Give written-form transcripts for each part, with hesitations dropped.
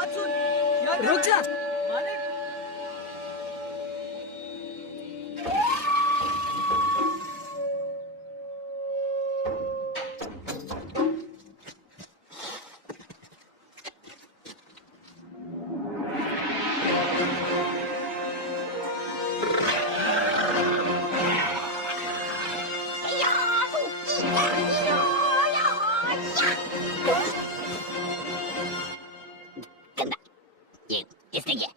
बात सुन। रुक जा मालिक। ये किसने किया?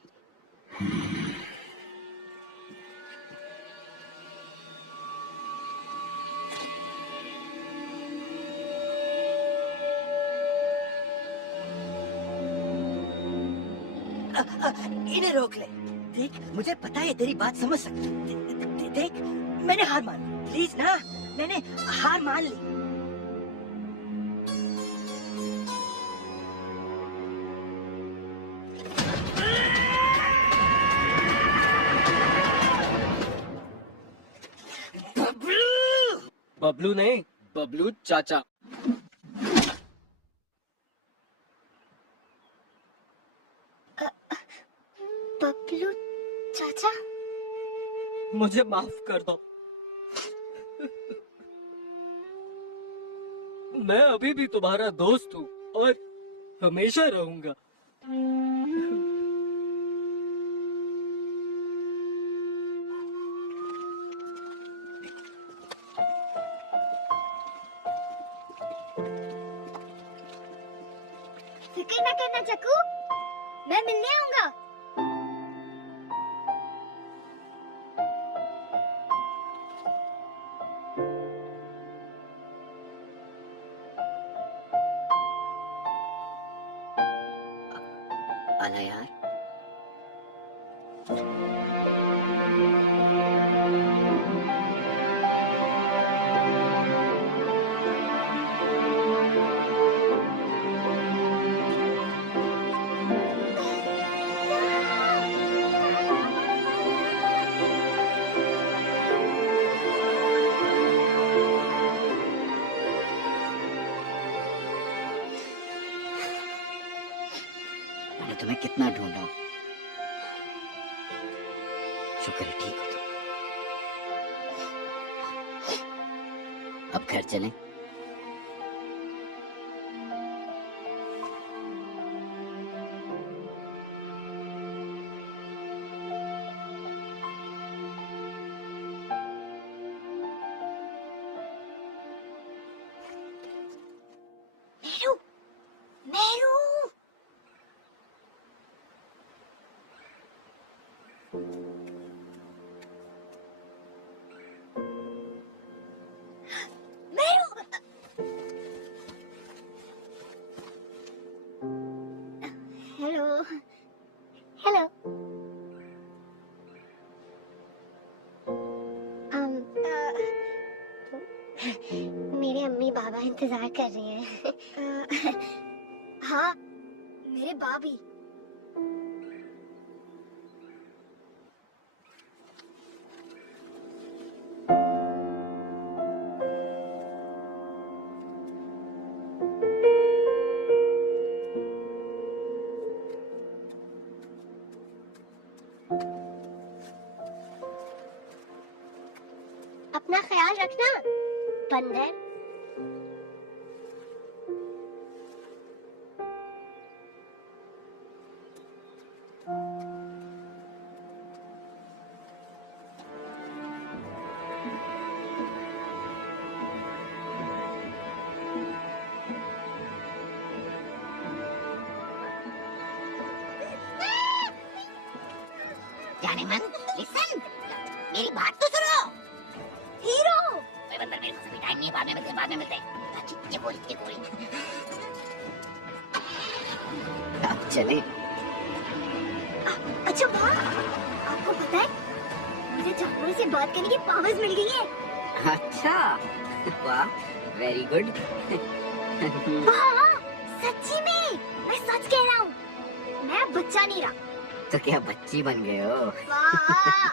इन्हें रोक ले। देख मुझे पता है तेरी बात समझ सकती। देख मैंने हार मान ली, प्लीज ना, मैंने हार मान ली। बबलू नहीं, बबलू चाचा। बबलू चाचा, मुझे माफ कर दो। मैं अभी भी तुम्हारा दोस्त हूँ और हमेशा रहूंगा। फिक्र न करना चक्कू, मैं मिलने आऊंगा। आना यार। मैंने तुम्हें कितना ढूंढा। शुक्र है ठीक हो तुम। अब घर चलें? मेरू, मेरू। Hello hello. मेरे अम्मी बाबा इंतजार कर रही हैं। हाँ, मेरे बाबी। अपना ख्याल रखना बंदर। जाने मन, लिसन, मेरी बात तो सुनो। हीरो। ओए बंदर, मेरे पास अभी टाइम नहीं है, बाद में मिलते हैं, बाद में मिलते हैं। ये बोली। अब चले। अच्छा वाह, आपको पता है मुझे जानवरों से बात करने की पावर्स मिल गई है। अच्छा, वाह, वेरी गुड। वाह, सच्ची में, मैं सच कह रहा हूँ, मैं बच्चा नहीं रहा। तो क्या बच्ची बन गए हो? वाह।